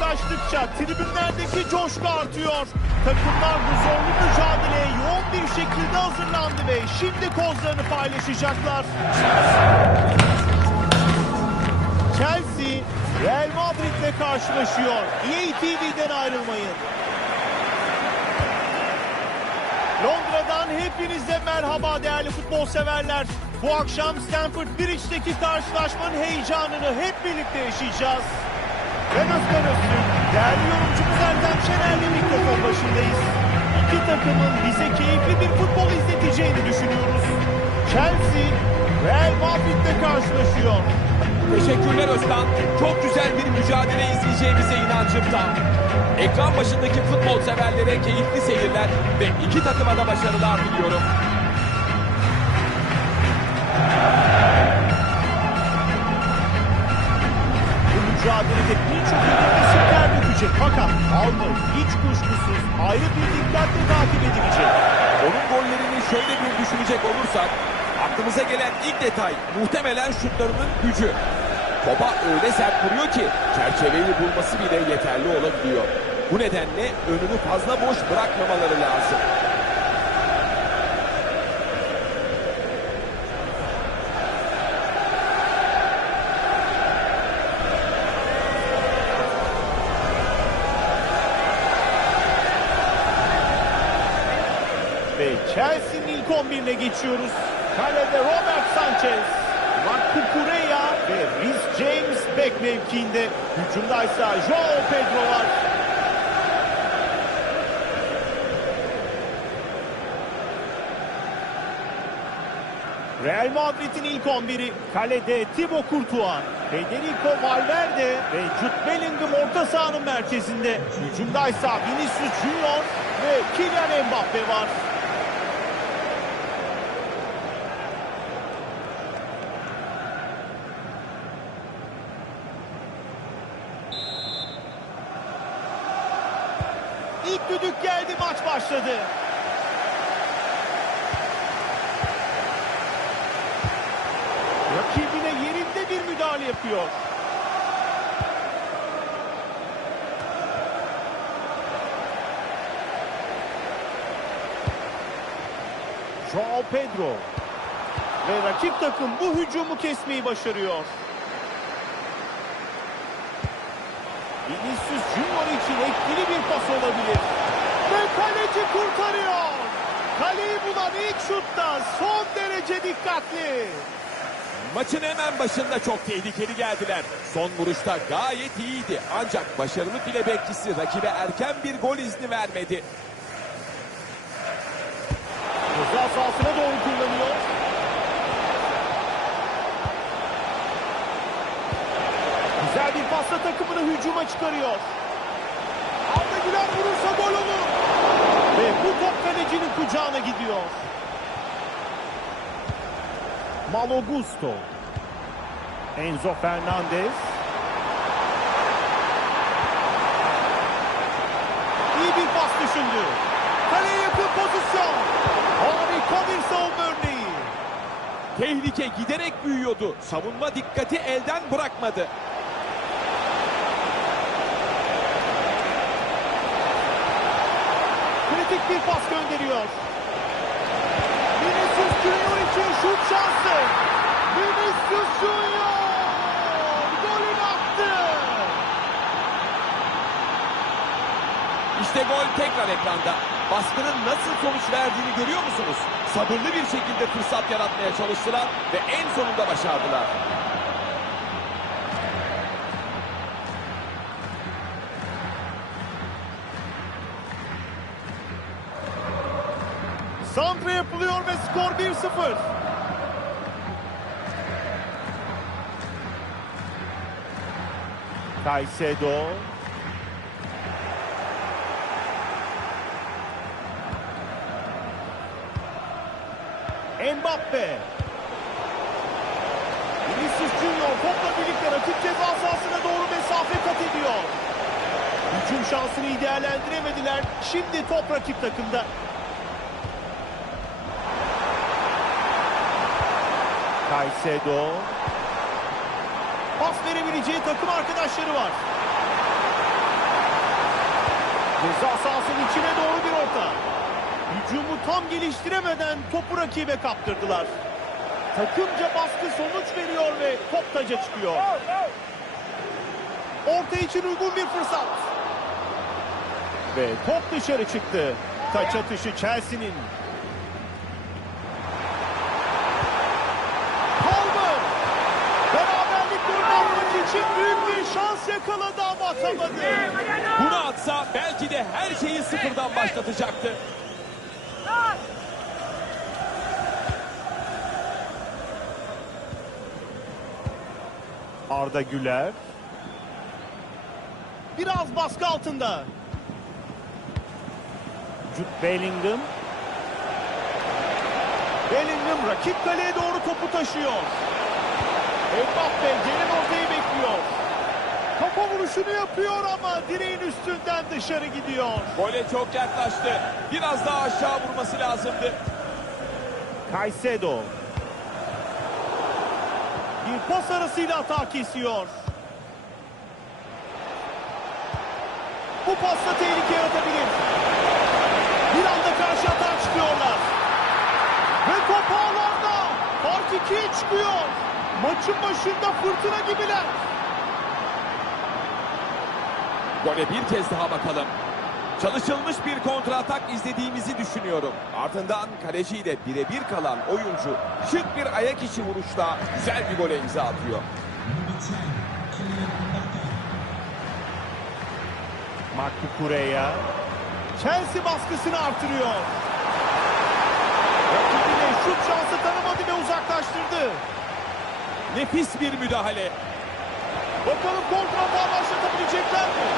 yaklaştıkça tribünlerdeki coşku artıyor. Takımlar bu zorlu mücadeleye yoğun bir şekilde hazırlandı ve şimdi kozlarını paylaşacaklar. Chelsea, Real Madrid'le karşılaşıyor. EA TV'den ayrılmayın. Londra'dan hepinize merhaba değerli futbol severler. Bu akşam Stamford Bridge'deki karşılaşmanın heyecanını hep birlikte yaşayacağız. Ben Özkan Öztürk, değerli yorumcumuz Erdem Şener'le mikrofon başındayız. İki takımın bize keyifli bir futbol izleteceğini düşünüyoruz. Chelsea, Real Madrid'le karşılaşıyor. Teşekkürler Özkan. Çok güzel bir mücadele izleyeceğimize inancım tam. Ekran başındaki futbol severlere keyifli seyirler ve iki takıma da başarılar diliyorum. Bu mücadelede birçok önemli isimler dökecek. Fakat alma hiç kuşkusuz ayrı bir dikkatle takip edilecek. Onun gollerini şöyle bir düşünecek olursak, aklımıza gelen ilk detay muhtemelen şutlarının gücü. Topa öyle sert vuruyor ki çerçeveyi bulması bile yeterli olabiliyor. Bu nedenle önünü fazla boş bırakmamaları lazım. Ve Chelsea'nin ilk 11'ine geçiyoruz. Kalede Robert Sanchez, Marco Correa ve Reece James bek mevkiinde. Hücumdaysa Joao Pedro var. Real Madrid'in ilk 11'i. Kalede Thibaut Courtois, Federico Valverde ve Jude Bellingham orta sahanın merkezinde. Hücumdaysa Vinicius Junior ve Kylian Mbappe var. İlk düdük geldi, maç başladı. Rakibine yerinde bir müdahale yapıyor. Joao Pedro. Ve rakip takım bu hücumu kesmeyi başarıyor. Vinicius Junior için etkili bir pas olabilir. Ve kaleci kurtarıyor. Kaleyi bulan ilk şutta son derece dikkatli. Maçın hemen başında çok tehlikeli geldiler. Son vuruşta gayet iyiydi. Ancak başarılı file bekçisi rakibe erken bir gol izni vermedi. Ceza sahasına doğru kullanıyor. Güzel bir pasla takımını hücuma çıkarıyor. Arda Güler vurursa gol olur. Ve bu top kalecinin kucağına gidiyor. Malo Gusto. Enzo Fernandez. İyi bir pas düşündü. Kaleye yakın pozisyon. Harika bir savunma örneği. Tehlike giderek büyüyordu. Savunma dikkati elden bırakmadı. Kritik bir pas gönderiyor. Vinicius Junior için şut şansı. Vinicius Junior golünü attı. İşte gol tekrar ekranda. Baskının nasıl sonuç verdiğini görüyor musunuz? Sabırlı bir şekilde fırsat yaratmaya çalıştılar ve en sonunda başardılar. Santra yapılıyor ve skor 1-0. Caicedo. Mbappe. Vinicius Junior topla birlikte rakip ceza sahasına doğru mesafe kat ediyor. Hücum şansını iyi değerlendiremediler. Şimdi top rakip takımda. Caicedo. Pas verebileceği takım arkadaşları var. Ceza sahasının içine doğru bir orta. Hücumu tam geliştiremeden topu rakibe kaptırdılar. Takımca baskı sonuç veriyor ve top taca çıkıyor. Orta için uygun bir fırsat. Ve top dışarı çıktı. Taç atışı Chelsea'nin. Palmer. Beraberlik golü atmak için büyük bir şans yakaladı ama atamadı. Bunu atsa belki de her şeyi sıfırdan başlatacaktı. Arda Güler. Biraz baskı altında. Jude Bellingham. Bellingham rakip kaleye doğru topu taşıyor. Mbappe gelin ortayı bekliyor. Kafa vuruşunu yapıyor ama direğin üstünden dışarı gidiyor. Gole çok yaklaştı. Biraz daha aşağı vurması lazımdı. Caicedo. Bir pas arasıyla hata kesiyor. Bu pasla tehlike yaratabilir. Bir anda karşı hata çıkıyorlar. Ve top ağlarda. Fark 2'ye çıkıyor. Maçın başında fırtına gibiler. Gole bir kez daha bakalım. Çalışılmış bir kontratak izlediğimizi düşünüyorum. Ardından kaleciyle birebir kalan oyuncu şık bir ayak içi vuruşla güzel bir gole imza atıyor. Marc Cucurella. Chelsea baskısını artırıyor. Rakibine şut şansı tanımadı ve uzaklaştırdı. Nefis bir müdahale. Bakalım kontrata başlatabilecekler mi?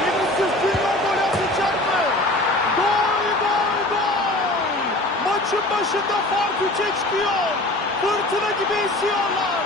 Vinicius Junior gol atacak mı? Gol, gol, gol! Maçın başında fark 3'e çıkıyor. Fırtına gibi esiyorlar.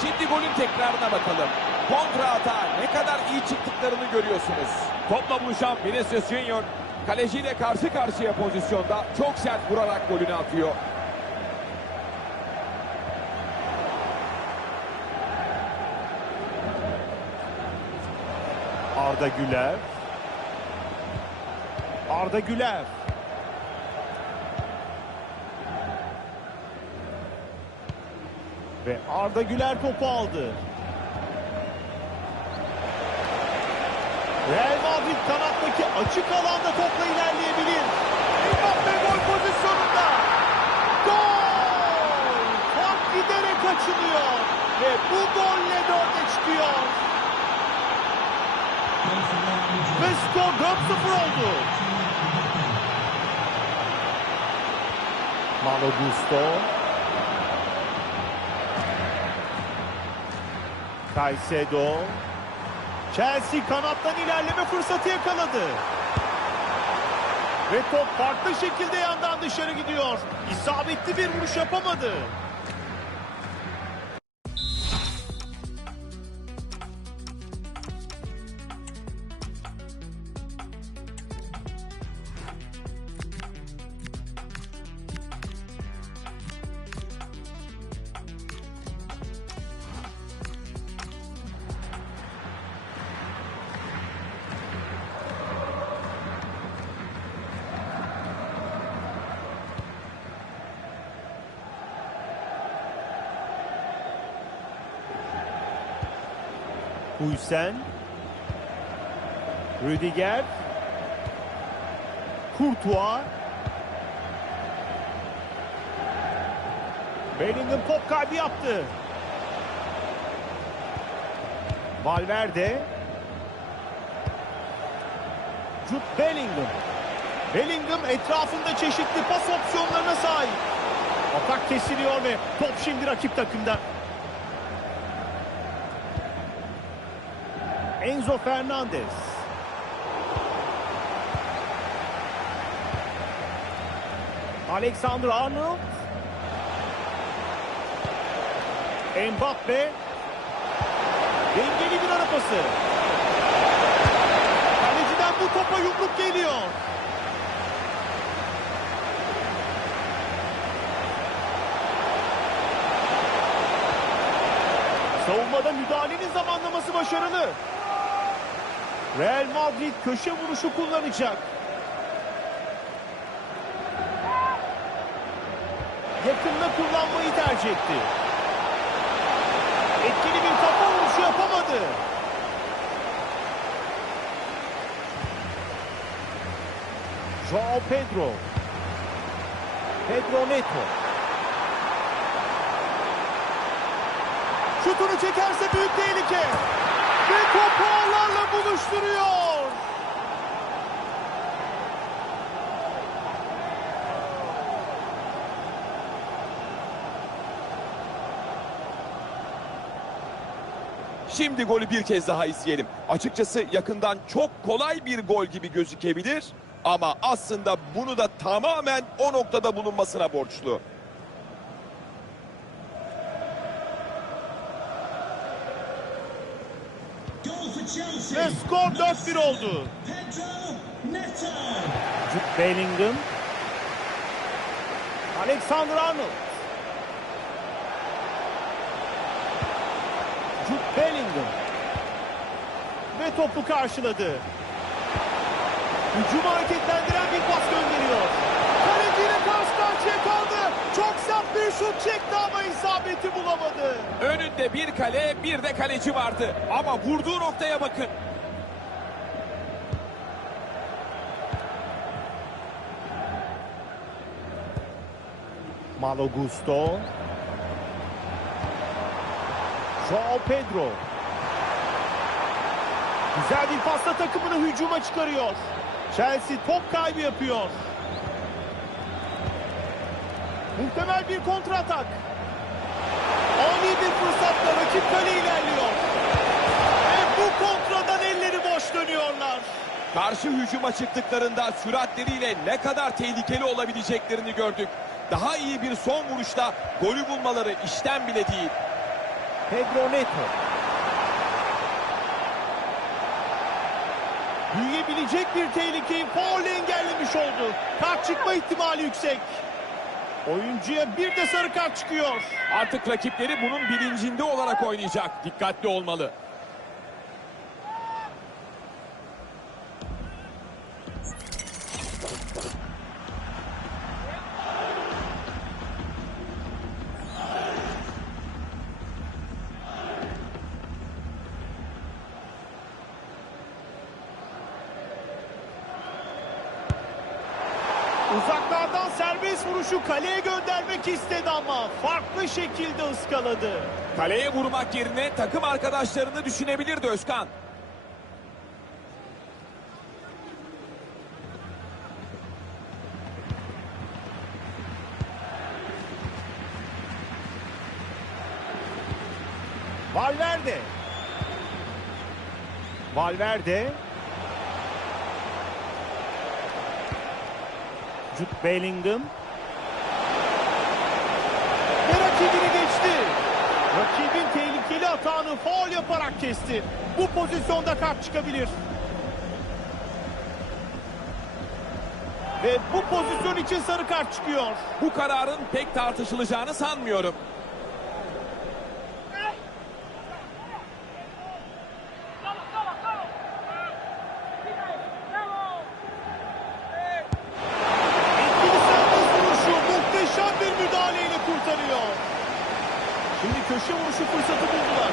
Şimdi golün tekrarına bakalım. Kontra hata ne kadar iyi çıktıklarını görüyorsunuz. Topla buluşan Vinicius Junior kaleciyle karşı karşıya pozisyonda çok sert vurarak golünü atıyor. Arda Güler. Arda Güler. Ve Arda Güler topu aldı. Real Madrid kanattaki açık alanda topla ilerleyebilir. Mbappe gol pozisyonunda. Gol! Fark giderek açılıyor. Ve bu golle 4'e çıkıyor. Ve skor 4-0 oldu. Malo Gusto. Caicedo. Chelsea kanattan ilerleme fırsatı yakaladı. Ve top farklı şekilde yandan dışarı gidiyor. İsabetli bir vuruş yapamadı. Huysen, Rüdiger, Courtois, Bellingham top kaybı yaptı. Valverde, Jude Bellingham. Bellingham etrafında çeşitli pas opsiyonlarına sahip. Atak kesiliyor ve top şimdi rakip takımda. Enzo Fernandez. Alexander-Arnold. Mbappe. Dengeli bir ara pası. Kaleciden bu topa yumruk geliyor. Savunmada müdahalenin zamanlaması başarılı. Real Madrid köşe vuruşu kullanacak. Yakında kullanmayı tercih etti. Etkili bir kafa vuruşu yapamadı. Joao Pedro. Pedro Neto. Şutunu çekerse büyük tehlike. Ve topu ağlarla buluşturuyor. Şimdi golü bir kez daha izleyelim. Açıkçası yakından çok kolay bir gol gibi gözükebilir. Ama aslında bunu da tamamen o noktada bulunmasına borçlu. Ve skor 4-1 oldu. Jude Bellingham. Alexander-Arnold. Jude Bellingham. Ve topu karşıladı. Hücumu hareketlendiren bir pas gönderiyor. Kaleciyle karşı karşıya kaldı. Çok sert bir şut çekti ama isabeti bulamadı. Önünde bir kale, bir de kaleci vardı. Ama vurduğu noktaya bakın. Malo Gusto. Joao Pedro. Güzel bir pasla takımını hücuma çıkarıyor. Chelsea top kaybı yapıyor. Muhtemel bir kontratak. Ani bir fırsatla rakip kale ilerliyor. Ve bu kontradan elleri boş dönüyorlar. Karşı hücuma çıktıklarında süratleriyle ne kadar tehlikeli olabileceklerini gördük. Daha iyi bir son vuruşla golü bulmaları işten bile değil. Pedro Neto. Büyüyebilecek bir tehlikeyi faulle engellemiş oldu. Kart çıkma ihtimali yüksek. Oyuncuya bir de sarı kart çıkıyor. Artık rakipleri bunun bilincinde olarak oynayacak. Dikkatli olmalı. Uzaklardan serbest vuruşu kaleye göndermek istedi ama farklı şekilde ıskaladı. Kaleye vurmak yerine takım arkadaşlarını düşünebilirdi Özkan. Valverde. Valverde. Jude Bellingham. Ve rakibini geçti. Rakibin tehlikeli atağını faul yaparak kesti. Bu pozisyonda kart çıkabilir. Ve bu pozisyon için sarı kart çıkıyor. Bu kararın pek tartışılacağını sanmıyorum. Etkili serbest vuruşu muhteşem bir müdahaleyle kurtarıyor. Şimdi köşe vuruşu fırsatı buldular.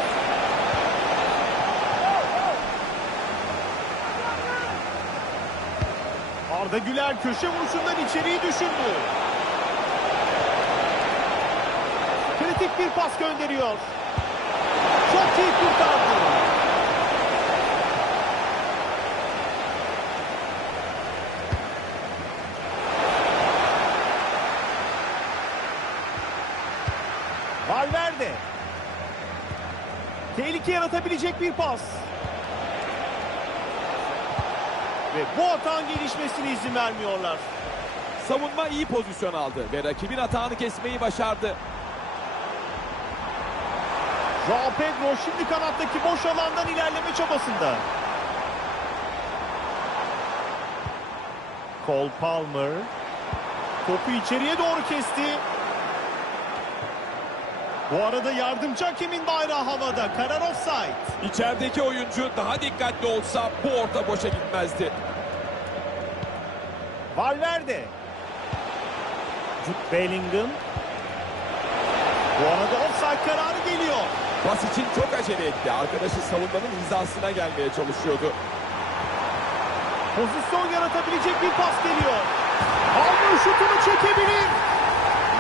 Arda Güler köşe vuruşundan içeriği düşündü. Kritik bir pas gönderiyor. Çok iyi kurtardı. Valverde. Tehlike yaratabilecek bir pas. Ve bu atağın gelişmesine izin vermiyorlar. Savunma iyi pozisyon aldı ve rakibin atağını kesmeyi başardı. Joao Pedro şimdi kanattaki boş alandan ilerleme çabasında. Cole Palmer topu içeriye doğru kesti. Bu arada yardımcı hakemin bayrağı havada. Karar offside. İçerideki oyuncu daha dikkatli olsa bu orta boşa gitmezdi. Valverde. Jude Bellingham. Bu arada offside kararı geliyor. Pas için çok acele etti. Arkadaşı savunmanın hizasına gelmeye çalışıyordu. Pozisyon yaratabilecek bir pas geliyor. Palmer şutunu çekebilir.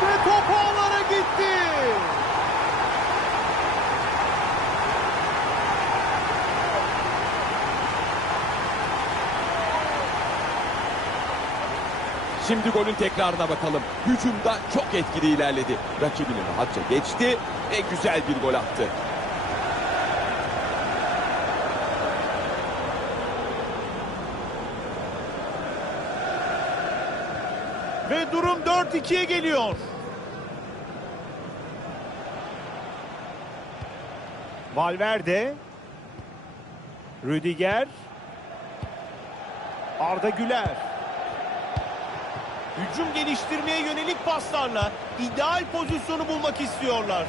Ve top ağlara gitti. Şimdi golün tekrarına bakalım. Hücumda çok etkili ilerledi. Rakibini rahatça geçti ve güzel bir gol attı. Ve durum 4-2'ye geliyor. Valverde. Rüdiger. Arda Güler. Hücum geliştirmeye yönelik paslarla ideal pozisyonu bulmak istiyorlar.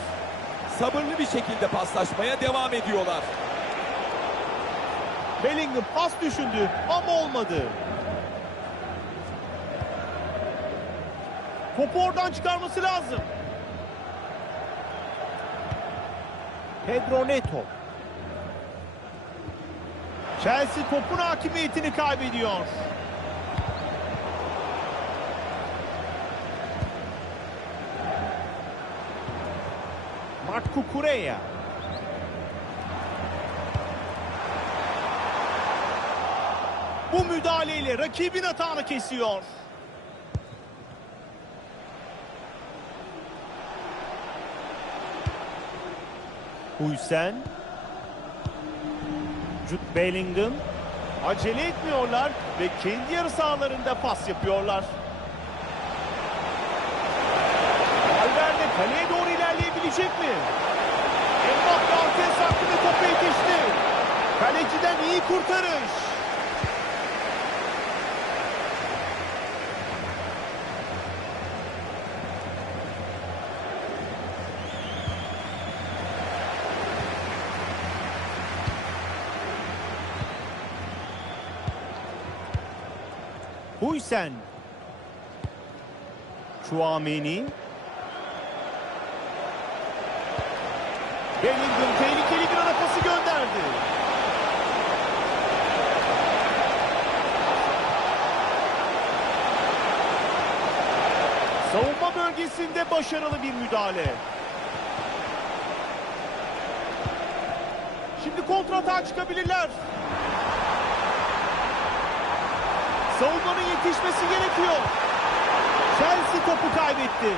Sabırlı bir şekilde paslaşmaya devam ediyorlar. Bellingham pas düşündü ama olmadı. Topu oradan çıkarması lazım. Pedro Neto. Chelsea topun hakimiyetini kaybediyor. Marc Cucurella. Bu müdahaleyle rakibin atağını kesiyor. Huysen. Jude Bellingham. Acele etmiyorlar ve kendi yarı sahalarında pas yapıyorlar. Valverde kaleye doğru ilerleyebilecek mi? Mbappe ortaya sarktı ve topu yetişti. Kaleciden iyi kurtarış. Huysen. Chouameni. Bellingham tehlikeli bir ara pası gönderdi. Savunma bölgesinde başarılı bir müdahale. Şimdi kontratağa çıkabilirler. Savunmanın yetişmesi gerekiyor. Chelsea topu kaybetti.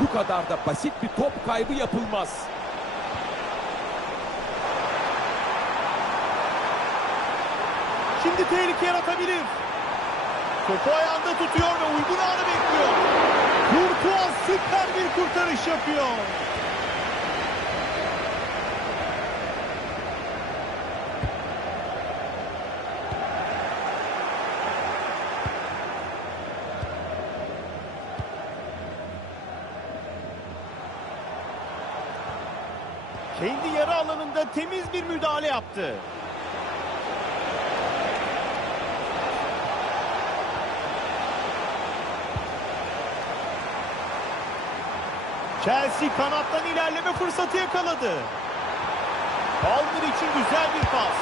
Bu kadar da basit bir top kaybı yapılmaz. Şimdi tehlike yaratabilir. Topu ayağında tutuyor ve uygun anı bekliyor. Courtois süper bir kurtarış yapıyor. Kendi yarı alanında temiz bir müdahale yaptı. Chelsea kanattan ilerleme fırsatı yakaladı. Palmer için güzel bir pas.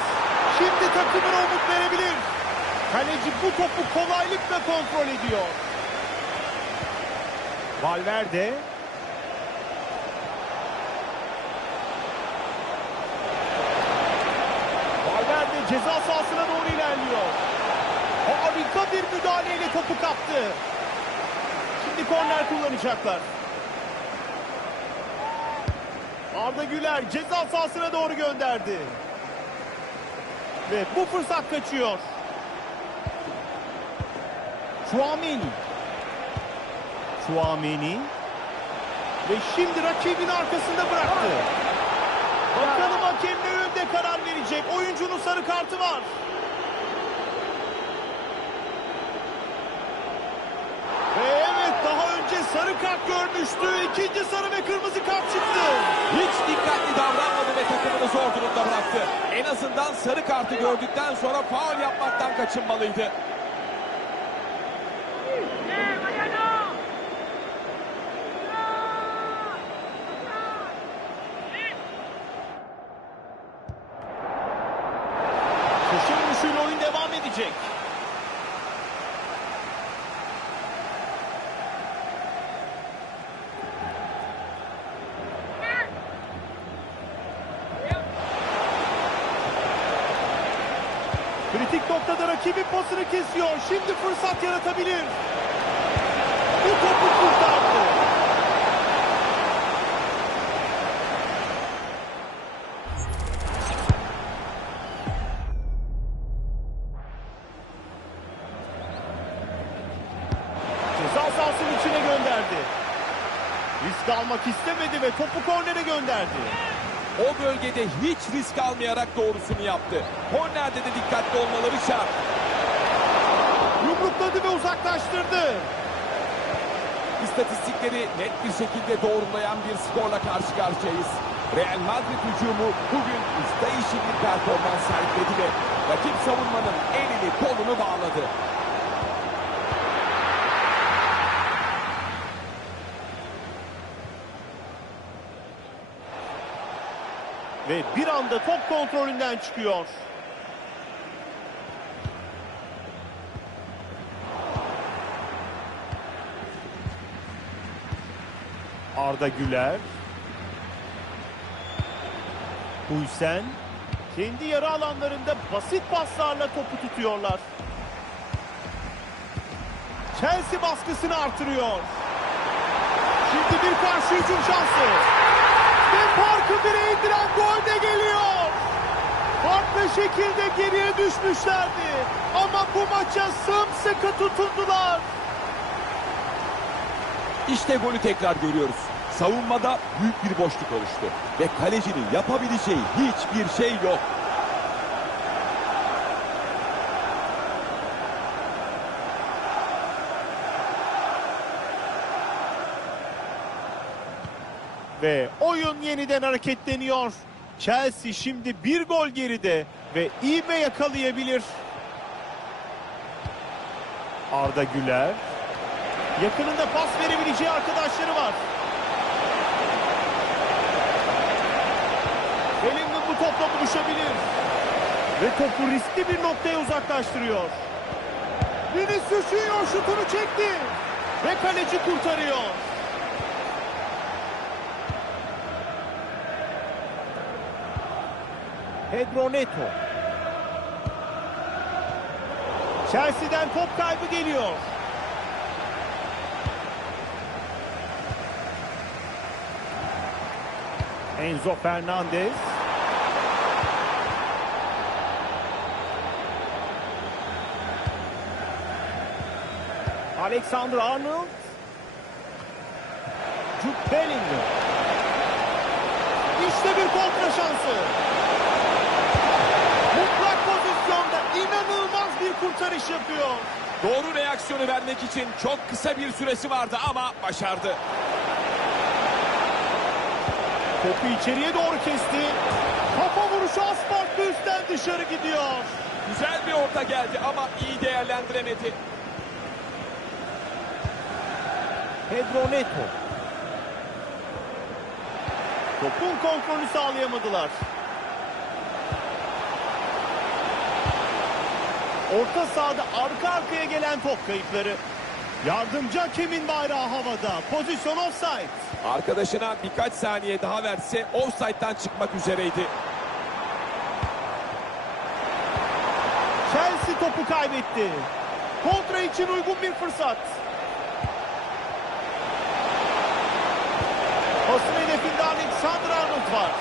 Şimdi takımına umut verebilir. Kaleci bu topu kolaylıkla kontrol ediyor. Valverde. Valverde ceza sahasına doğru ilerliyor. Harika bir müdahaleyle topu kaptı. Şimdi korner kullanacaklar. Arda Güler ceza sahasına doğru gönderdi. Ve bu fırsat kaçıyor. Tchouaméni. Tchouaméni. Ve şimdi rakibin arkasında bıraktı. Bakalım hakem ne yönde karar verecek. Oyuncunun sarı kartı var. Ve evet, daha önce sarı kart görmüştü. İkinci sarı ve kırmızı kart çıktı. Hiç dikkatli davranmadı ve takımını zor durumda bıraktı. En azından sarı kartı gördükten sonra faul yapmaktan kaçınmalıydı. Köşe vuruşuyla oyun devam edecek. Kritik noktada rakibin pasını kesiyor. Şimdi fırsat yaratabilir. Bu topu kurtardı. Ceza sahasının içine gönderdi. Risk almak istemedi ve topu kornere gönderdi. O bölgede hiç risk almayarak doğrusunu yaptı. Kornerde de dikkatli olmaları şart. Yumrukladı ve uzaklaştırdı. İstatistikleri net bir şekilde doğrulayan bir skorla karşı karşıyayız. Real Madrid hücumu bugün usta işi bir performans sergiledi ve rakip savunmanın elini kolunu bağladı. Ve bir anda top kontrolünden çıkıyor. Arda Güler. Huysen. Kendi yarı alanlarında basit paslarla topu tutuyorlar. Chelsea baskısını artırıyor. Şimdi bir karşı hücum şansı. Ve farkı bire indiren gol de geliyor. Farklı şekilde geriye düşmüşlerdi. Ama bu maça sımsıkı tutundular. İşte golü tekrar görüyoruz. Savunmada büyük bir boşluk oluştu. Ve kalecinin yapabileceği hiçbir şey yok. Ve oyun yeniden hareketleniyor. Chelsea şimdi bir gol geride ve ivme yakalayabilir. Arda Güler. Yakınında pas verebileceği arkadaşları var. Bellingham bu topla buluşabilir. Ve topu riskli bir noktaya uzaklaştırıyor. Vinicius Junior şutunu çekti. Ve kaleci kurtarıyor. Pedro Neto. Chelsea'den top kaybı geliyor. Enzo Fernandez. Alexander Arnold. Jude Bellingham. İşte bir kontra şansı. Mutlak pozisyonda inanılmaz bir kurtarış yapıyor. Doğru reaksiyonu vermek için çok kısa bir süresi vardı ama başardı. Topu içeriye doğru kesti. Kafa vuruşu az farklı üstten dışarı gidiyor. Güzel bir orta geldi ama iyi değerlendiremedi. Pedro Neto. Topun kontrolünü sağlayamadılar. Orta sahada arka arkaya gelen top kayıpları. Yardımcı hakemin bayrağı havada. Pozisyon offside. Arkadaşına birkaç saniye daha verse offside'dan çıkmak üzereydi. Chelsea topu kaybetti. Kontra için uygun bir fırsat. Pasın hedefinde Alexander Arnold var.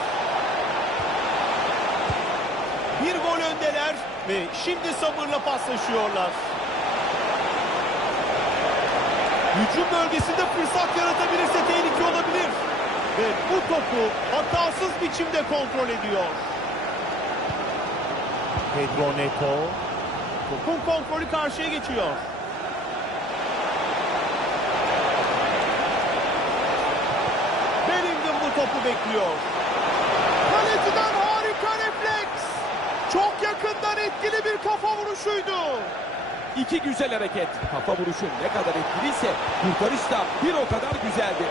Bir gol öndeler ve şimdi sabırla paslaşıyorlar. Hücum bölgesinde fırsat yaratabilirse tehlike olabilir. Ve bu topu hatasız biçimde kontrol ediyor. Pedro Neto. Topun kontrolü karşıya geçiyor. Bellingham bu topu bekliyor. Kaleciden harika refleks. Çok yakından etkili bir kafa vuruşuydu. İki güzel hareket. Kafa vuruşu ne kadar etkiliyse kurtarış da bir o kadar güzeldi.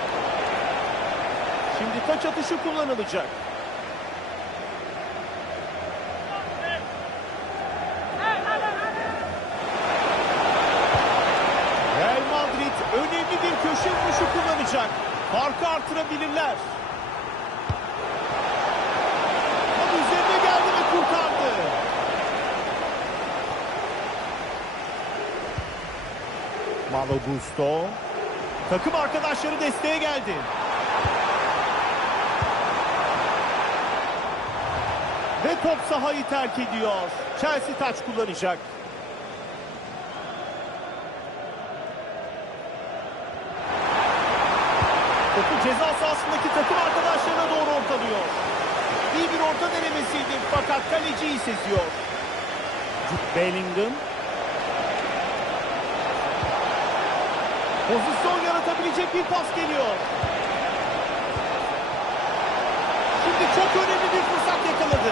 Şimdi taç atışı kullanılacak. Real Madrid önemli bir köşe vuruşu kullanacak. Farkı artırabilirler. Tam üzerine geldi ve kurtardı. Malo Gusto. Takım arkadaşları desteğe geldi. Ve top sahayı terk ediyor. Chelsea taç kullanacak. Topu ceza sahasındaki takım arkadaşlarına doğru ortalıyor. İyi bir orta denemesiydi fakat kaleci iyi seziyor. Jude Bellingham. Pozisyon yaratabilecek bir pas geliyor. Şimdi çok önemli bir fırsat yakaladı.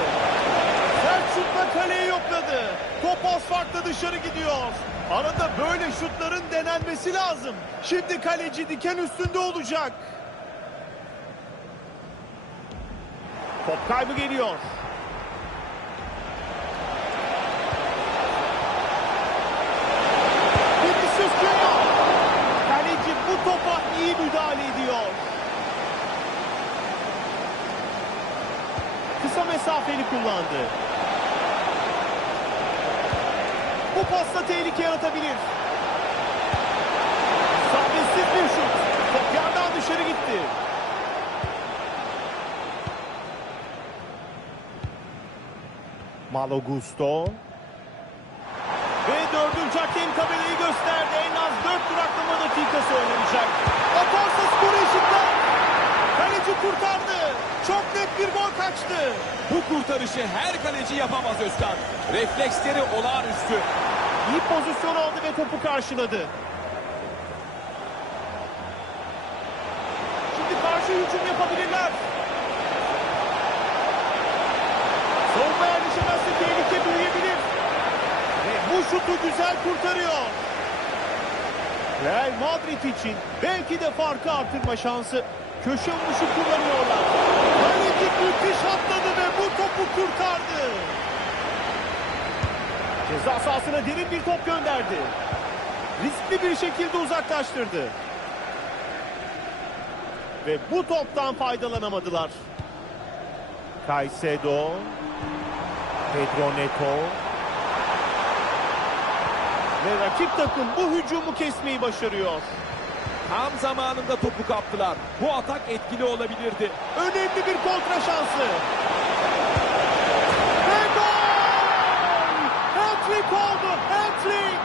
Sert şutla kaleyi yokladı. Top az farkla dışarı gidiyor. Arada böyle şutların denenmesi lazım. Şimdi kaleci diken üstünde olacak. Top kaybı geliyor. Vinicius Junior. Kaleci bu topa iyi müdahale ediyor. Kısa mesafeli kullandı. Bu pasla tehlike yaratabilir. İsabetsiz bir şut. Top yerden dışarı gitti. Malo Gusto. Ve dördüncü hakem tabelayı gösterdi. En az 4 duraklama dakikası oynanacak. Atarsa skoru eşitler. Kaleci kurtardı. Çok net bir gol kaçtı. Bu kurtarışı her kaleci yapamaz Özkan. Refleksleri olağanüstü. İyi pozisyon aldı ve topu karşıladı. Şimdi karşı hücum yapabilirler. Savunma yerleşemezse tehlike büyüyebilir. Ve bu şutu güzel kurtarıyor. Real Madrid için belki de farkı artırma şansı. Köşe vuruşu kullanıyorlar. Kaleci müthiş atladı ve bu topu kurtardı. Ceza sahasına derin bir top gönderdi. Riskli bir şekilde uzaklaştırdı. Ve bu toptan faydalanamadılar. Caicedo. Pedro Neto. Ve rakip takım bu hücumu kesmeyi başarıyor. Tam zamanında topu kaptılar. Bu atak etkili olabilirdi. Önemli bir kontra şansı. Ve gol! Hat-trick oldu. Hat-trick!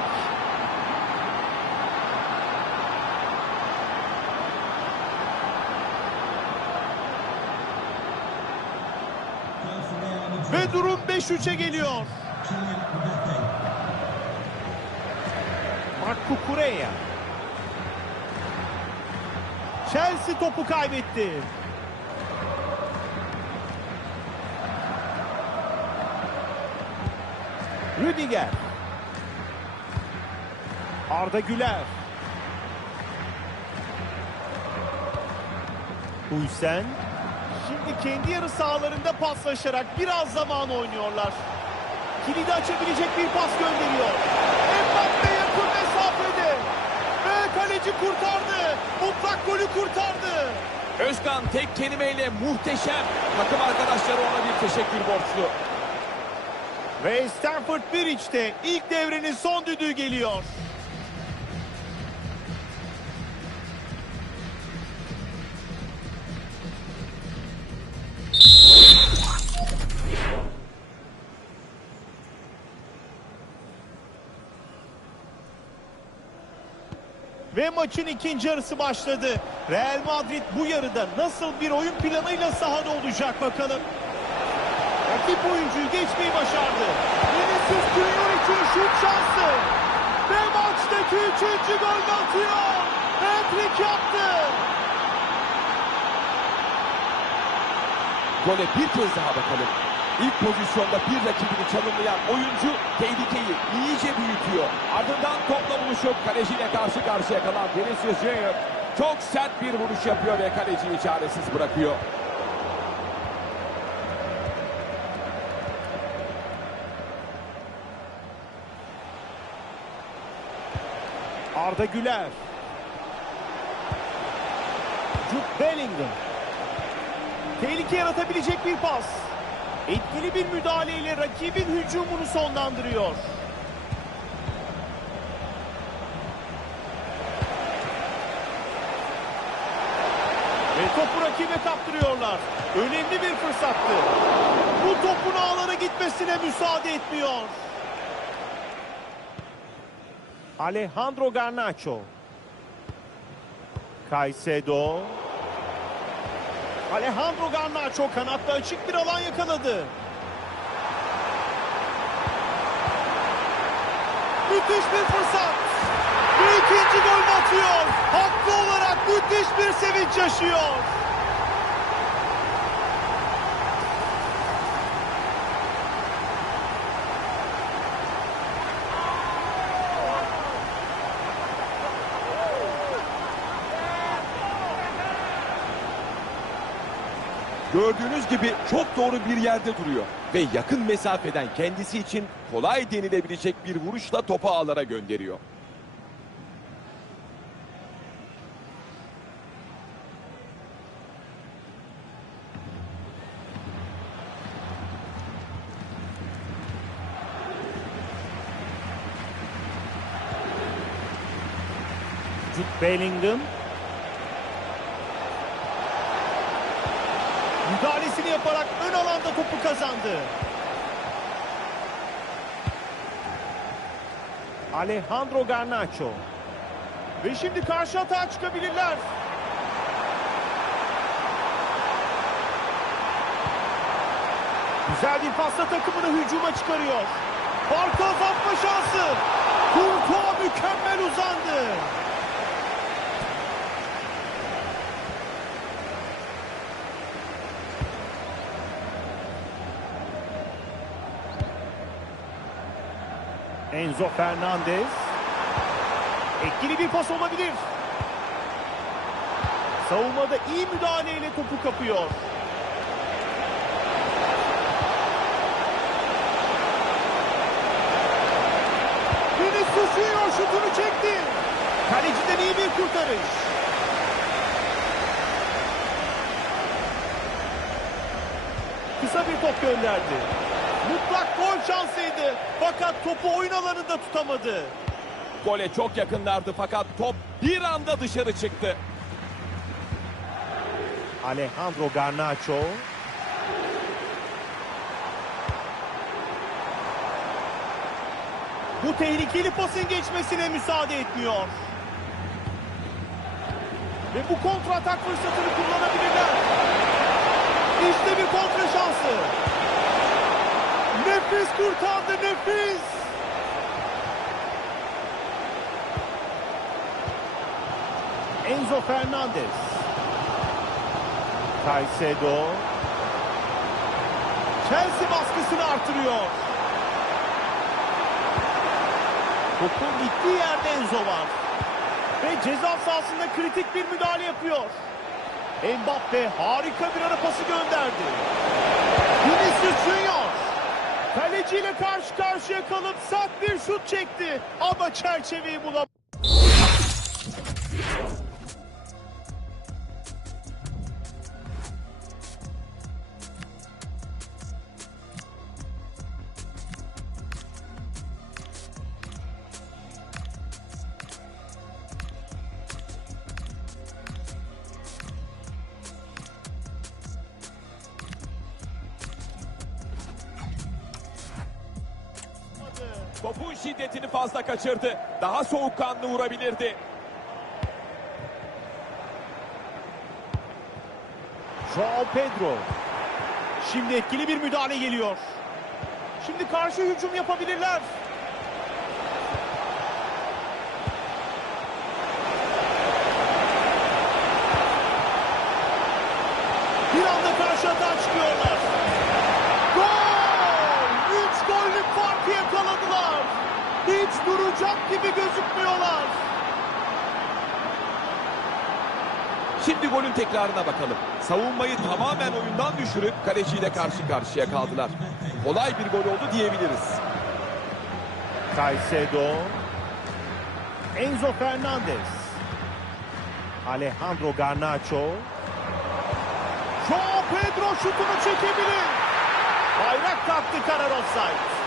Ve durum 5-3'e geliyor. Marco Cucurella. Chelsea topu kaybetti. Rüdiger. Arda Güler. Huysen. Şimdi kendi yarı sahalarında paslaşarak biraz zaman oynuyorlar. Kilidi açabilecek bir pas gönderiyor. Mbappe yakın mesafede. Ve kaleci kurtardı. Mutlak golü kurtardı. Özkan tek kelimeyle muhteşem. Takım arkadaşları ona bir teşekkür borçlu. Ve Stamford Bridge'te ilk devrenin son düdüğü geliyor. Ve maçın ikinci yarısı başladı. Real Madrid bu yarıda nasıl bir oyun planıyla sahada olacak bakalım. Rakip oyuncuyu geçmeyi başardı. Vinicius Junior için şut şansı. Ve maçtaki 3. golü atıyor. Hat-trick yaptı. Gole bir kez daha bakalım. İlk pozisyonda bir rakibini çalımlayan oyuncu tehlikeyi iyice büyütüyor. Ardından topla buluşup kaleciyle karşı karşıya kalan Vinicius Junior çok sert bir vuruş yapıyor ve kaleciyi çaresiz bırakıyor. Arda Güler. Jude Bellingham. Tehlike yaratabilecek bir pas. Etkili bir müdahaleyle rakibin hücumunu sonlandırıyor. Ve topu rakibe kaptırıyorlar. Önemli bir fırsattı. Bu topun ağlara gitmesine müsaade etmiyor. Alejandro Garnacho. Caicedo. Alejandro Garnacho kanatta açık bir alan yakaladı. Müthiş bir fırsat. Ve ikinci golünü atıyor. Haklı olarak müthiş bir sevinç yaşıyor. Gördüğünüz gibi çok doğru bir yerde duruyor. Ve yakın mesafeden kendisi için kolay denilebilecek bir vuruşla topu ağlara gönderiyor. Jude Bellingham. Müdahalesini yaparak ön alanda topu kazandı. Alejandro Garnacho. Ve şimdi karşı atağa çıkabilirler. Güzel bir pasla takımını hücuma çıkarıyor. Farkı azaltma şansı. Courtois mükemmel uzandı. Enzo Fernandez. Etkili bir pas olabilir. Savunmada iyi müdahaleyle topu kapıyor. Vinicius Junior şutunu çekti. Kaleciden iyi bir kurtarış. Kısa bir top gönderdi. Mutlak gol şansıydı. Fakat topu oyun alanında tutamadı. Gole çok yakınlardı fakat top bir anda dışarı çıktı. Alejandro Garnacho. Bu tehlikeli pasın geçmesine müsaade etmiyor. Ve bu kontra atak fırsatını kullanabilirler. İşte bir kontra şansı. Nefis kurtardı, nefis. Enzo Fernandez. Caicedo. Chelsea baskısını artırıyor. Topun gittiği yerde Enzo var. Ve ceza sahasında kritik bir müdahale yapıyor. Mbappe harika bir ara pası gönderdi. Vinicius Junior. Kaleciyle karşı karşıya kalıp sert bir şut çekti. Ama çerçeveyi bulamadı. Topun şiddetini fazla kaçırdı. Daha soğukkanlı vurabilirdi. Joao Pedro. Şimdi etkili bir müdahale geliyor. Şimdi karşı hücum yapabilirler. Bir anda karşı atağa çıkıyorlar. Gol! 3 gollük farkı yakaladılar. Hiç duracak gibi gözükmüyorlar. Şimdi golün tekrarına bakalım. Savunmayı tamamen oyundan düşürüp kaleciyle karşı karşıya kaldılar. Kolay bir gol oldu diyebiliriz. Caicedo. Enzo Fernandez. Alejandro Garnacho. Joao Pedro şutunu çekebilir. Bayrak kalktı, karar offside.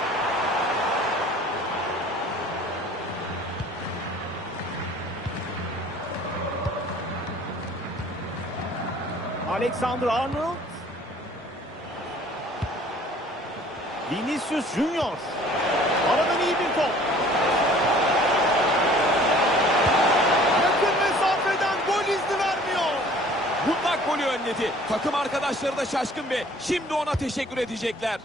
Alexander-Arnold. Vinicius Junior. Aradan iyi bir top. Yakın mesafeden gol izni vermiyor. Mutlak golü önledi. Takım arkadaşları da şaşkın ve şimdi ona teşekkür edecekler.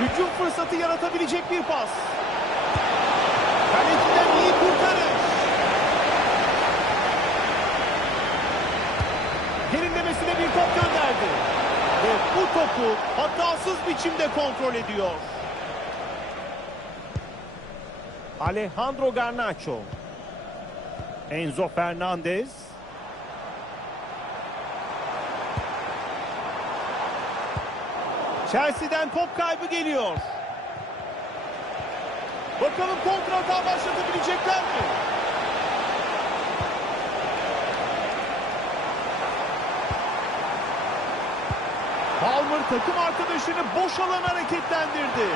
Hücum fırsatı yaratabilecek bir pas. Kaleciden iyi kurtarış. Derinlemesine bir top gönderdi. Ve bu topu hatasız biçimde kontrol ediyor. Alejandro Garnacho. Enzo Fernandez. Chelsea'den top kaybı geliyor. Bakalım kontrata başlatabilecekler mi? Palmer takım arkadaşını boş alan hareketlendirdi.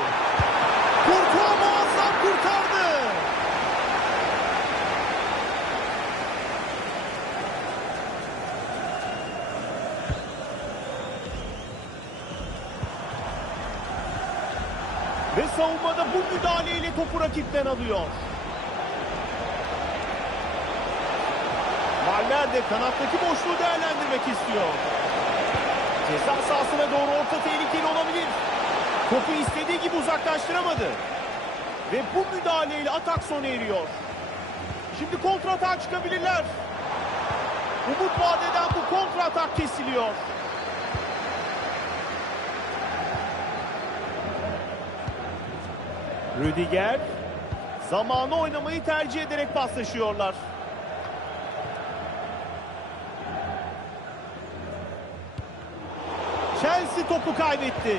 Courtois muazzam kurtardı. Ve savunmada bu müdahaleyle topu rakipten alıyor. Valverde kanattaki boşluğu değerlendirmek istiyor. Ceza sahasına doğru orta tehlikeli olabilir. Topu istediği gibi uzaklaştıramadı. Ve bu müdahaleyle atak sona eriyor. Şimdi kontratağa çıkabilirler. Umut vadeden bu kontratak kesiliyor. Rüdiger zamanı oynamayı tercih ederek paslaşıyorlar. Chelsea topu kaybetti.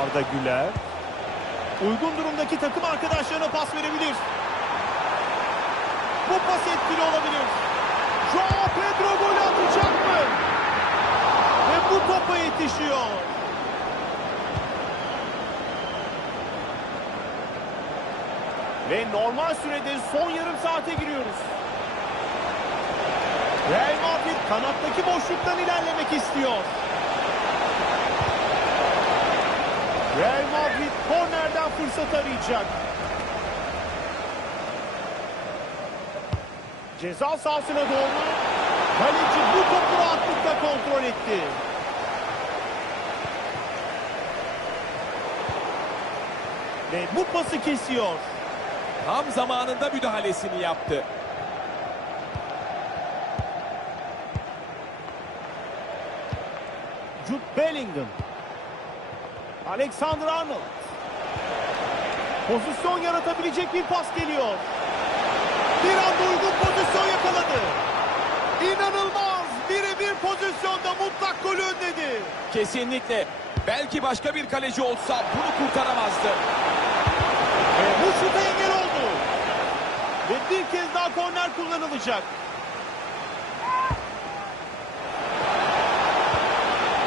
Arda Güler uygun durumdaki takım arkadaşlarına pas verebilir. Bu pas etkili olabilir. Joao Pedro golü atacak mı? Ve bu topa yetişiyor. Ve normal sürede son yarım saate giriyoruz. Real Madrid kanattaki boşluktan ilerlemek istiyor. Real Madrid kornerden fırsat arayacak. Ceza sahasına doğru kaleci bu topu rahatlıkla kontrol etti. Ve bu pası kesiyor. Tam zamanında müdahalesini yaptı. Jude Bellingham. Alexander-Arnold. Pozisyon yaratabilecek bir pas geliyor. Bir anda uygun pozisyon yakaladı. İnanılmaz. Birebir pozisyonda mutlak golü önledi. Kesinlikle. Belki başka bir kaleci olsa bunu kurtaramazdı. Ve bu şuta engel oldu. Ve bir kez daha korner kullanılacak.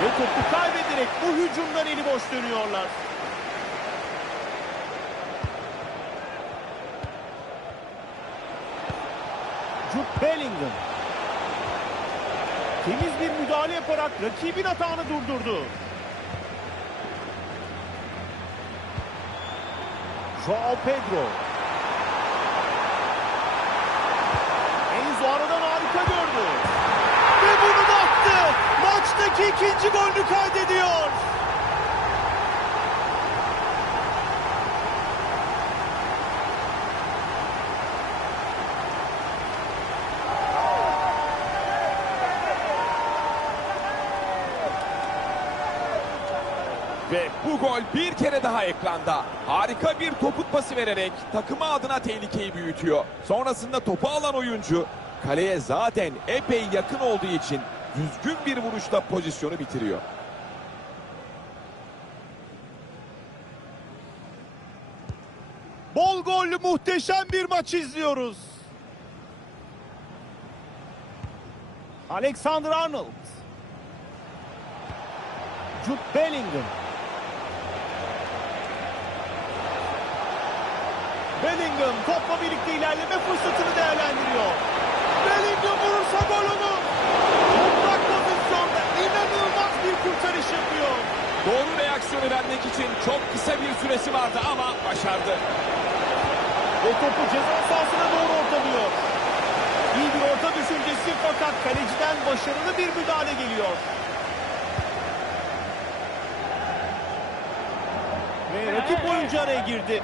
Ve topu kaybederek bu hücumdan eli boş dönüyorlar. Jude Bellingham. Temiz bir müdahale yaparak rakibin atağını durdurdu. Joao Pedro. Bu aradan harika gördü. Ve bunu da attı. Maçtaki ikinci golünü kaydediyor. Ve bu gol bir kere daha ekranda. Harika bir topuk pası vererek takımı adına tehlikeyi büyütüyor. Sonrasında topu alan oyuncu kaleye zaten epey yakın olduğu için düzgün bir vuruşla pozisyonu bitiriyor. Bol gollü muhteşem bir maç izliyoruz. Alexander-Arnold. Jude Bellingham. Bellingham topla birlikte ilerleme fırsatını değerlendiriyor. Bellingham vurursa gol olur. Toprak pozisyonda inanılmaz bir kurtarış yapıyor. Doğru reaksiyonu vermek için çok kısa bir süresi vardı ama başardı. Ve topu ceza sahasına doğru ortalıyor. İyi bir orta düşüncesi fakat kaleciden başarılı bir müdahale geliyor. Ve rakip oyuncu araya girdi.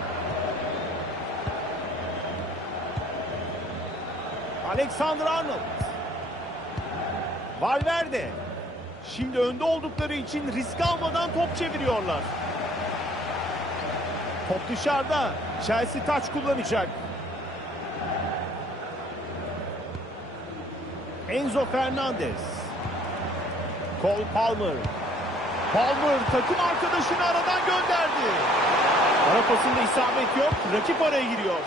Alexander-Arnold. Valverde. Şimdi önde oldukları için risk almadan top çeviriyorlar. Top dışarıda. Chelsea taç kullanacak. Enzo Fernandez. Cole Palmer. Palmer takım arkadaşını aradan gönderdi. Ara pasında isabet yok. Rakip araya giriyor.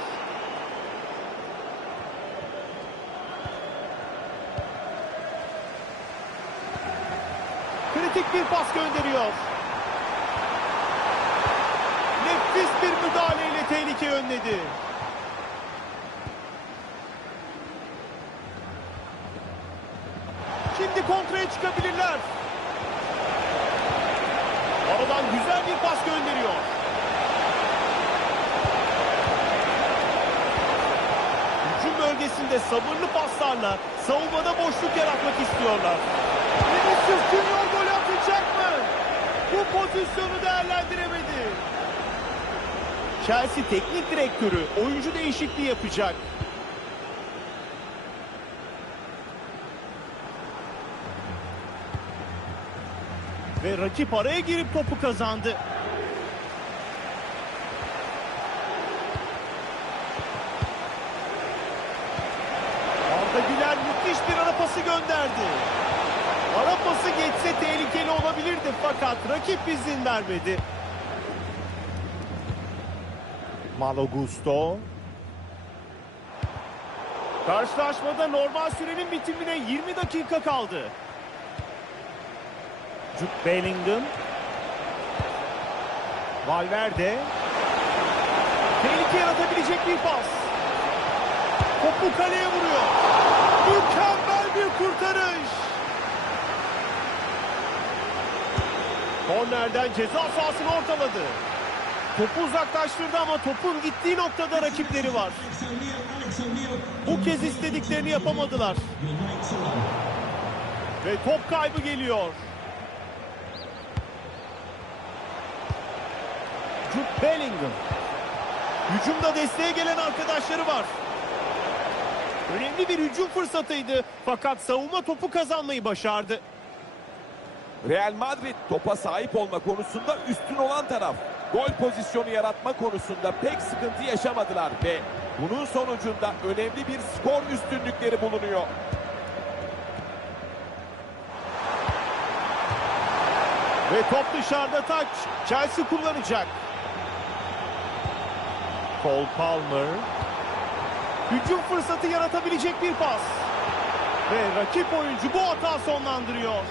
Kritik bir pas gönderiyor. Nefis bir müdahaleyle tehlike önledi. Şimdi kontraya çıkabilirler. Aradan güzel bir pas gönderiyor. Hücum bölgesinde sabırlı paslarla savunmada boşluk yaratmak istiyorlar. Vinicius Junior golü atacak mı? Bu pozisyonu değerlendiremedi. Chelsea teknik direktörü oyuncu değişikliği yapacak. Ve rakip araya girip topu kazandı. Arda Güler müthiş bir ara pası gönderdi. Ara pası geçse tehlikeli olabilirdi fakat rakip izin vermedi. Malo Gusto. Karşılaşmada normal sürenin bitimine 20 dakika kaldı. Jude Bellingham. Valverde. Tehlike yaratabilecek bir pas. Topu kaleye vuruyor. Mükemmel bir kurtarış. Kornerden ceza sahasını ortaladı. Topu uzaklaştırdı ama topun gittiği noktada rakipleri var. Bu kez istediklerini yapamadılar. Ve top kaybı geliyor. Jude Bellingham. Hücumda desteğe gelen arkadaşları var. Önemli bir hücum fırsatıydı fakat savunma topu kazanmayı başardı. Real Madrid topa sahip olma konusunda üstün olan taraf. Gol pozisyonu yaratma konusunda pek sıkıntı yaşamadılar ve bunun sonucunda önemli bir skor üstünlükleri bulunuyor. Ve top dışarıda, taç. Chelsea kullanacak. Cole Palmer. Hücum fırsatı yaratabilecek bir pas. Ve rakip oyuncu bu hata sonlandırıyor.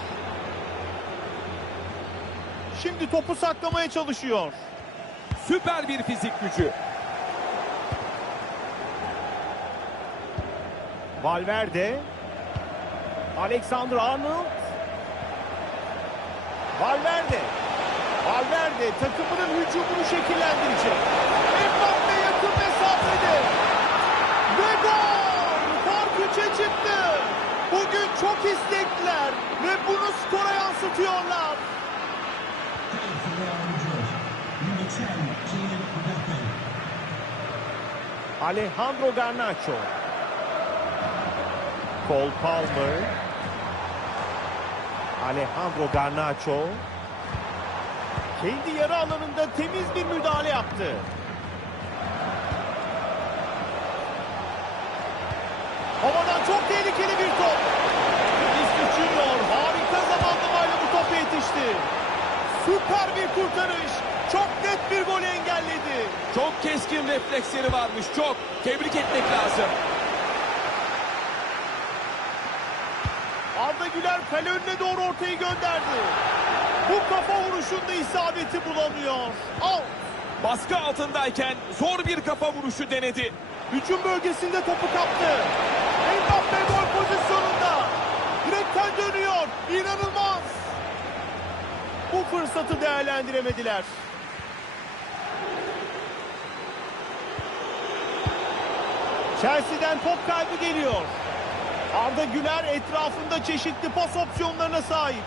Şimdi topu saklamaya çalışıyor. Süper bir fizik gücü. Valverde. Alexander-Arnold. Valverde. Valverde takımının hücumunu şekillendirecek. Mbappe yakın mesafede. Ve gol! Fark 3'e çıktı. çok istekliler ve bunu skora yansıtıyorlar. Alejandro Garnacho. Cole Palmer. Alejandro Garnacho. Kendi yarı alanında temiz bir müdahale yaptı. Havadan çok tehlikeli bir top. Vinicius Junior harika zamanlamayla bu topa yetişti. Süper bir kurtarış. Çok net bir golü engelledi. Çok keskin refleksleri varmış, çok. Tebrik etmek lazım. Arda Güler kale önüne doğru ortayı gönderdi. Bu kafa vuruşunda isabeti bulamıyor. Out. Baskı altındayken zor bir kafa vuruşu denedi. Hücum bölgesinde topu kaptı. Mbappe gol pozisyonunda. Direkten dönüyor. İnanılmaz. Bu fırsatı değerlendiremediler. Chelsea'den top kaybı geliyor. Arda Güler etrafında çeşitli pas opsiyonlarına sahip.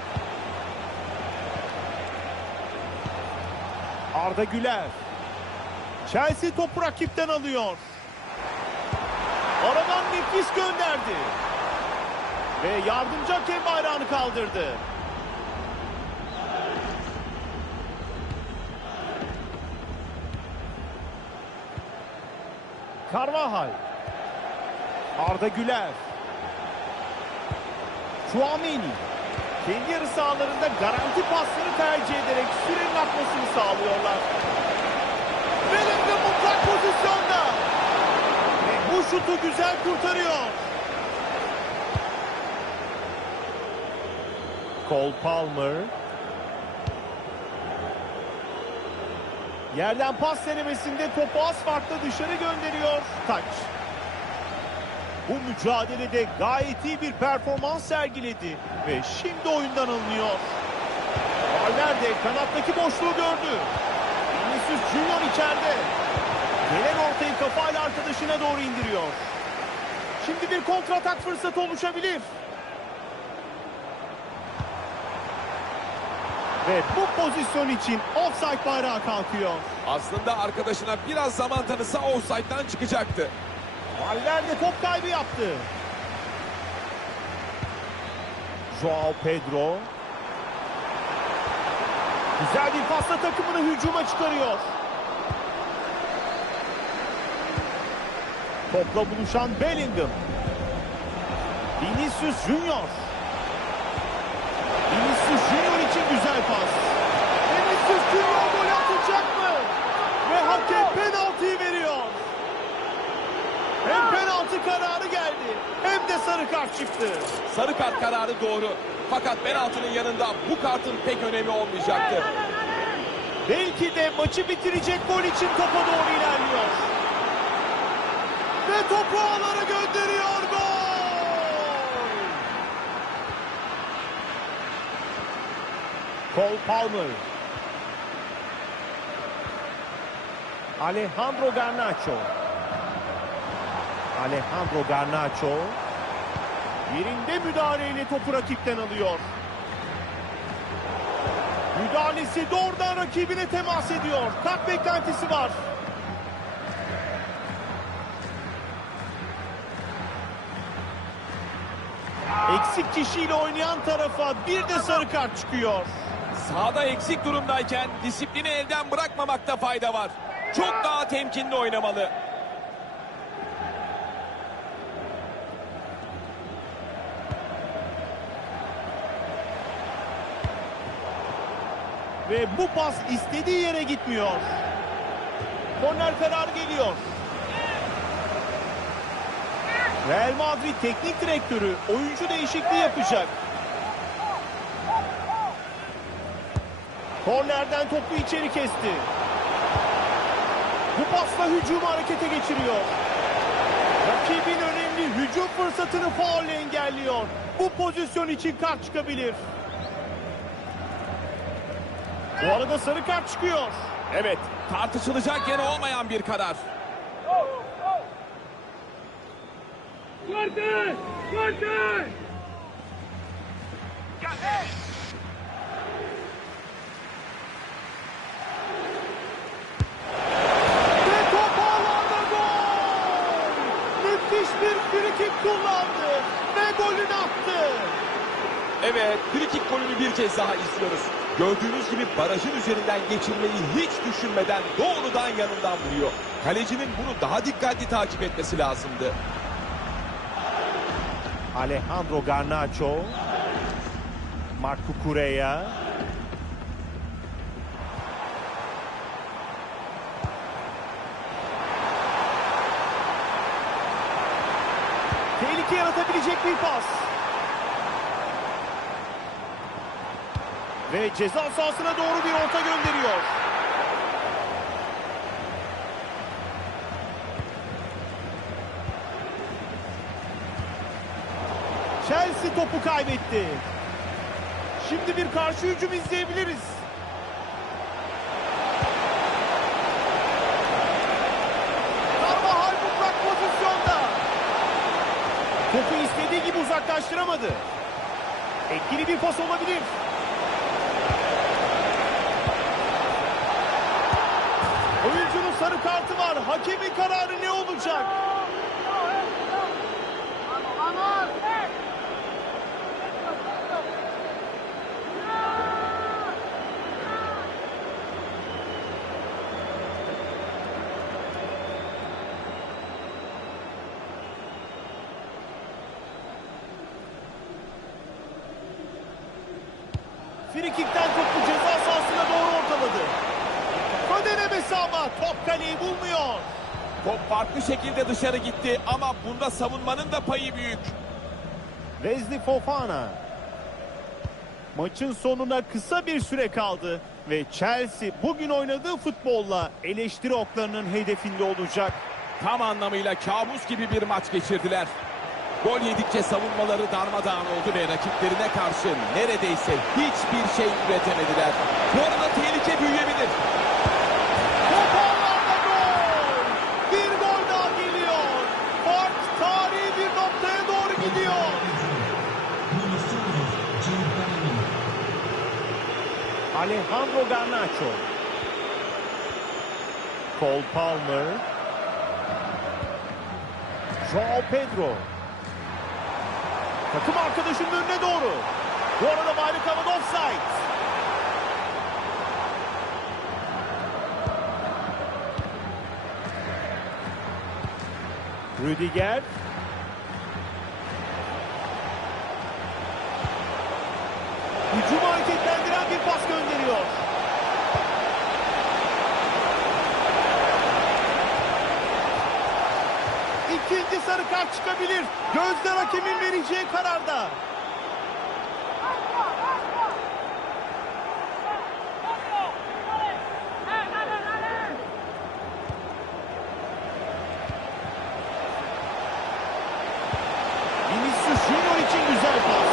Arda Güler. Chelsea topu rakipten alıyor. Aradan nefis gönderdi. Ve yardımcı hakem bayrağını kaldırdı. Carvajal. Arda Güler. Tchouaméni. Kendi yarı sahalarında garanti pasları tercih ederek sürenin akmasını sağlıyorlar. Bellingham mutlak pozisyonda. Ve bu şutu güzel kurtarıyor. Cole Palmer. Yerden pas denemesinde topu az farkla dışarı gönderiyor. Taç. Bu mücadelede gayet iyi bir performans sergiledi ve şimdi oyundan alınıyor. Valverde kanattaki boşluğu gördü. Vinicius Junior içeride. Gelen ortayı kafayla arkadaşına doğru indiriyor. Şimdi bir kontratak fırsatı oluşabilir. Ve bu pozisyon için offside bayrağı kalkıyor. Aslında arkadaşına biraz zaman tanısa offside'dan çıkacaktı. Valverde top kaybı yaptı. Joao Pedro. Güzel bir pasla takımını hücuma çıkarıyor. Topla buluşan Bellingham. Vinicius Junior. Vinicius Junior için güzel pas. Vinicius Junior gol atacak mı? Ve hakem penaltıyı veriyor. Hem penaltı kararı geldi hem de sarı kart çıktı. Sarı kart kararı doğru. Fakat penaltının yanında bu kartın pek önemi olmayacaktı. Belki de maçı bitirecek gol için topa doğru ilerliyor. Ve topu ağlara gönderiyor, gol! Cole Palmer. Alejandro Garnacho. Alejandro Garnacho. Yerinde müdahaleyle topu rakipten alıyor. Müdahalesi doğrudan rakibine temas ediyor. Kart beklentisi var. Eksik kişiyle oynayan tarafa bir de sarı kart çıkıyor. Sahada eksik durumdayken disiplini elden bırakmamakta fayda var. Çok daha temkinli oynamalı. Ve bu pas istediği yere gitmiyor. Korner kararı geliyor. Real Madrid teknik direktörü oyuncu değişikliği yapacak. Kornerden topu içeri kesti. Bu pasla hücumu harekete geçiriyor. Rakibin önemli hücum fırsatını faulle engelliyor. Bu pozisyon için kart çıkabilir. Bu arada sarı kart çıkıyor. Evet, tartışılacak yeri olmayan bir karar. Ve top ağlarda gol! Müthiş bir frikik kullandı ve golünü attı. Evet, frikik golünü bir kez daha izliyoruz. Gördüğünüz gibi barajın üzerinden geçirmeyi hiç düşünmeden doğrudan yanından vuruyor. Kalecinin bunu daha dikkatli takip etmesi lazımdı. Alejandro Garnacho, Marco Correa, tehlike yaratabilecek bir pas. Ve ceza sahasına doğru bir orta gönderiyor. Chelsea topu kaybetti. Şimdi bir karşı hücum izleyebiliriz. Carvajal mutlak pozisyonda. Topu istediği gibi uzaklaştıramadı. Etkili bir pas olabilir. Oyuncunun sarı kartı var. Hakemin kararı ne olacak? Frikikten topu ceza sahasına doğru ortaladı. Denemesi ama top kaleyi bulmuyor. Top farklı şekilde dışarı gitti ama bunda savunmanın da payı büyük. Wesley Fofana. Maçın sonuna kısa bir süre kaldı ve Chelsea bugün oynadığı futbolla eleştiri oklarının hedefinde olacak. Tam anlamıyla kabus gibi bir maç geçirdiler. Gol yedikçe savunmaları darmadağın oldu ve rakiplerine karşı neredeyse hiçbir şey üretemediler. Bu arada tehlike büyüyebilir. Top ağlarda gol! Bir gol daha geliyor. Fark tarihi bir noktaya doğru gidiyor. Alejandro Garnacho. Cole Palmer. Joao Pedro. Takım arkadaşının önüne doğru. Bu arada bayrak havada offside. Rüdiger. Hücumu hareketlendiren bir pas gönderiyor. İkinci sarı kart çıkabilir. Gözler hakemin vereceği kararda. Vinicius Junior için güzel pas.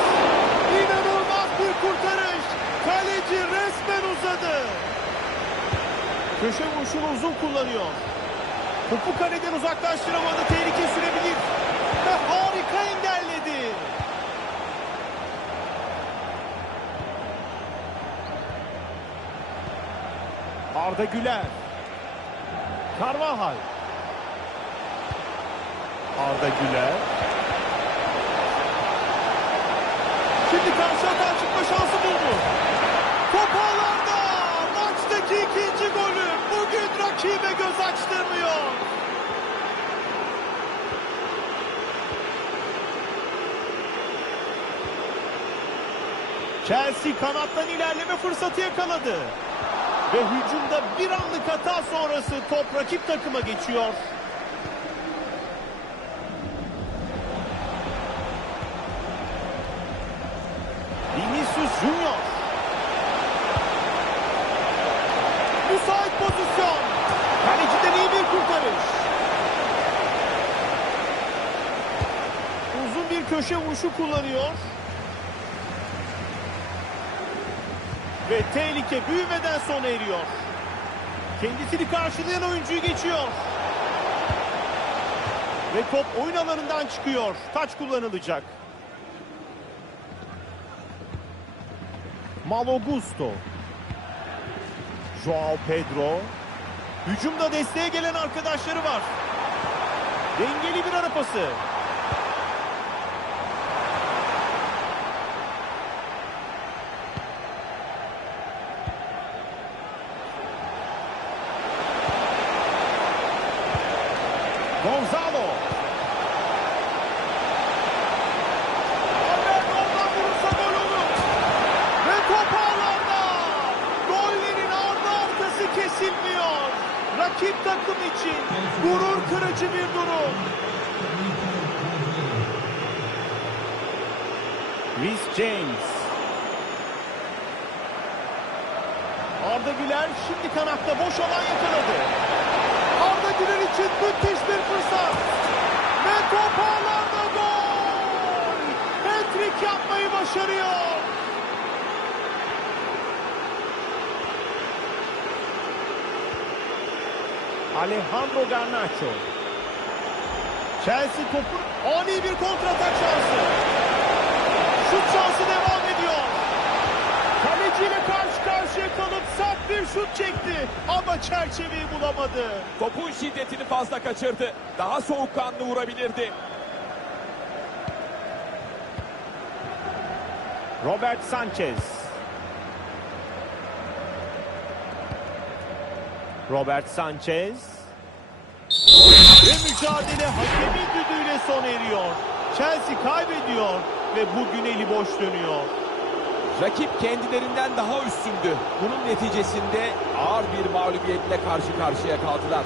İnanılmaz bir kurtarış. Kaleci resmen uzadı. Köşe vuruşunu uzun kullanıyor. Topu kaleden uzaklaştıramadı. Tehlike sürebilir. Ve harika engelledi. Arda Güler. Carvajal. Arda Güler. Şimdi karşı atağa çıkma şansı buldu. Top ağlarda. Maçtaki ikinci golü. Bugün rakibe göz açtırmıyor. Chelsea kanattan ilerleme fırsatı yakaladı. Ve hücumda bir anlık hata sonrası top rakip takıma geçiyor. Vinicius Junior. Müsait pozisyon. Kaleciden iyi bir kurtarış. Uzun bir köşe vuruşu kullanıyor. Ve tehlike büyümeden sona eriyor. Kendisini karşılayan oyuncuyu geçiyor. Ve top oyun alanından çıkıyor. Taç kullanılacak. Malo Gusto. Joao Pedro. Hücumda desteğe gelen arkadaşları var. Dengeli bir ara pası. Gonzalo. Alberto'dan vurursa gol olur. Ve top ağlarda. Gollerin ardı arkası kesilmiyor. Rakip takım için gurur kırıcı bir durum. Reece James. Arda Güler şimdi kanatta boş alan yakaladı. Arda Güler için müthiş bir fırsat. Ve top ağlarda gol. Hat-trick yapmayı başarıyor. Alejandro Garnacho. Chelsea topu ani bir kontratak şansı. Şut şansı devam ediyor. Kaleciyle karşı karşıya kalıp sert bir şut çekti ama çerçeveyi bulamadı. Topun şiddetini fazla kaçırdı. Daha soğukkanlı vurabilirdi. Robert Sanchez. Robert Sanchez. Ve mücadele hakemin düdüğüyle sona eriyor. Chelsea kaybediyor ve bugün eli boş dönüyor. Rakip kendilerinden daha üstündü. Bunun neticesinde ağır bir mağlubiyetle karşı karşıya kaldılar.